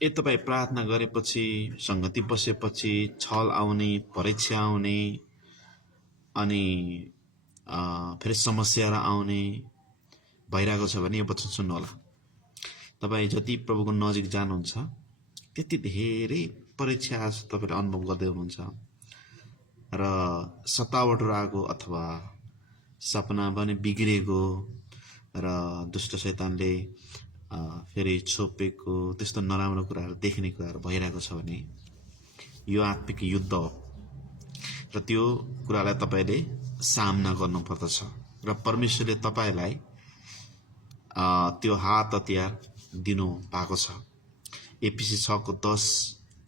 तपाईँ प्रार्थना गरेपछि, संगति बसेपछि छल आउने, परीक्षा आउने, अनि फेरि समस्याहरू आउने भइरहेको छ भने यो वचन सुन्नुहोला। तपाईँ जति प्रभुको नजिक जानुहुन्छ त्यति धेरै परीक्षा तपाईँले अनुभव गर्दै हुनुहुन्छ र सतावटहरू आएको अथवा सपना पनि बिग्रेको र दुष्ट शैतानले फेरि छोपेको त्यस्तो नराम्रो कुराहरू देख्ने कुराहरू भइरहेको छ भने यो आत्मिक युद्ध हो र त्यो कुरालाई तपाईँले सामना गर्नुपर्दछ र परमेश्वरले तपाईँलाई त्यो हात हतियार दिनु भएको छ। एफिसी 6:10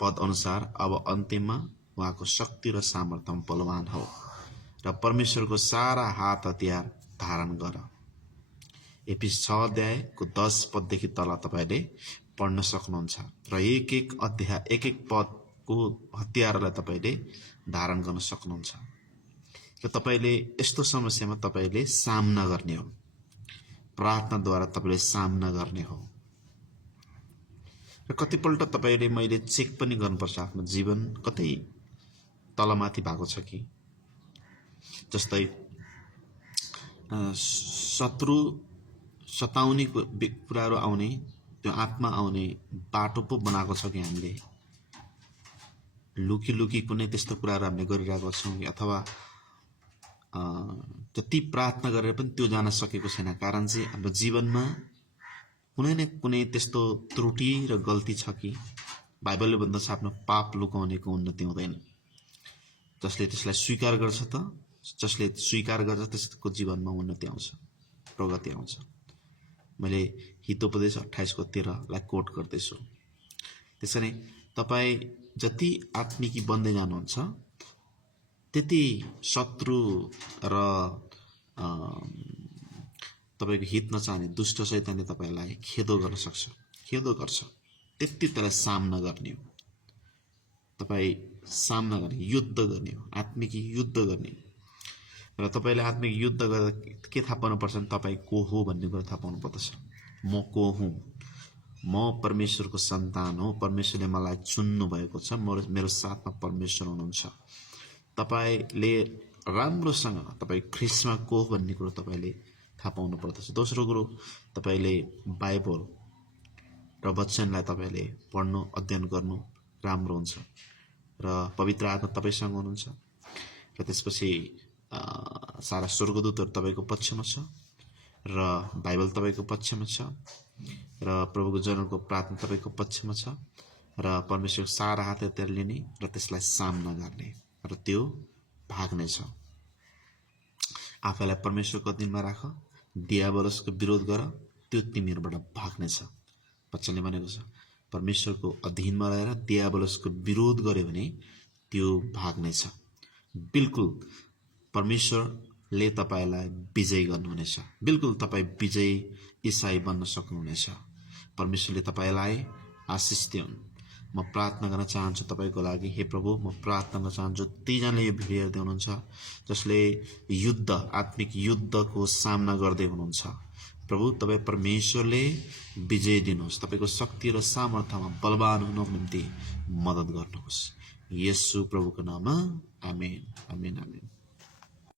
पद अनुसार अब अन्त्यमा उहाँको शक्ति र सामर्थ्यमा बलवान हो र परमेश्वरको सारा हात हतियार धारण गर। एफिसी 6:10 पददेखि तल तपाईँले पढ्न सक्नुहुन्छ र एक अध्याय एक पदको हतियारलाई तपाईँले धारण गर्न सक्नुहुन्छ र तपाईँले यस्तो समस्यामा तपाईँले सामना गर्ने हो, प्रार्थनाद्वारा तपाईँले सामना गर्ने हो। र कतिपल्ट तपाईँले मैले चेक पनि गर्नुपर्छ आफ्नो जीवन कतै तलमाथि भएको छ कि, जस्तै शत्रु सताउने कुराहरू आउने, त्यो आत्मा आउने बाटो पो बनाएको छ कि हामीले लुकी कुनै त्यस्तो कुराहरू हामीले गरिरहेको छौँ अथवा जति प्रार्थना गरेर पनि त्यो जान सकेको छैन। कारण चाहिँ हाम्रो जीवनमा कुनै न कुनै त्यस्तो त्रुटि र गल्ती छ कि बाइबलले भन्दछ आफ्नो पाप लुकाउनेको उन्नति हुँदैन। जसले त्यसलाई स्वीकार गर्छ जसले स्वीकार गर्छ त्यसको जीवनमा उन्नति आउँछ, प्रगति आउँछ। मैले हितोपदेश 28:13लाई कोट गर्दैछु। त्यसरी तपाईँ जति आत्मिकी बन्दै जानुहुन्छ त्यति शत्रु र तपाईँको हित नचाहने दुष्ट शैतानले तपाईँलाई खेदो गर्न सक्छ, खेदो गर्छ। त्यति त्यसलाई सामना गर्ने हो, तपाईँ सामना गर्ने, युद्ध गर्ने हो, आत्मिक युद्ध गर्ने। र तपाईँले आत्मिक युद्ध गर्दा के थाहा पाउनुपर्छ भने तपाईँ को हो भन्ने कुरा थाहा पाउनु पर्दछ। म को हुँ, म परमेश्वरको सन्तान हो, परमेश्वरले मलाई चुन्नु भएको छ, मेरो साथमा परमेश्वर हुनुहुन्छ। तपाईँले राम्रोसँग तपाईँ ख्रिस्टमा को हो भन्ने कुरो तपाईँले थाहा पाउनु पर्दछ। दोस्रो कुरो, तपाईँले बाइबल र वचनलाई तपाईँले पढ्नु, अध्ययन गर्नु राम्रो हुन्छ र पवित्र आत्मा तपाईँसँग हुनुहुन्छ र त्यसपछि सारा स्वर्गदूतहरू तपाईँको पक्षमा छ र बाइबल तपाईँको पक्षमा छ र प्रभुको जनहरूको प्रार्थना तपाईँको पक्षमा छ र परमेश्वरको सारा हात हतियार लिने र त्यसलाई सामना गर्ने र त्यो भाग्ने छ। आफैलाई परमेश्वरको अधीनमा राख, दियाबलसको विरोध गर, त्यो तिमीहरूबाट भाग्ने छ। वचनले भनेको छ परमेश्वरको अधीनमा रहेर दियाबलसको विरोध गर्यो भने त्यो भाग्ने छ। बिल्कुल परमेश्वरले तपाईँलाई विजय गर्नुहुनेछ, बिल्कुल तपाईँ विजयी ईसाई बन्न सक्नुहुनेछ। परमेश्वरले तपाईँलाई आशिष दिउन्। म प्रार्थना गर्न चाहन्छु तपाईँको लागि। हे प्रभु, म प्रार्थना गर्न चाहन्छु तीजनाले यो भिडियो हेर्दै हुनुहुन्छ जसले युद्ध, आत्मिक युद्धको सामना गर्दै हुनुहुन्छ। प्रभु, तपाईँ परमेश्वरले विजय दिनुहोस्, तपाईँको शक्ति र सामर्थ्यमा बलवान हुनको निम्ति मद्दत गर्नुहोस्। येशू प्रभुको नाममा आमेन, आमेन, आमेन।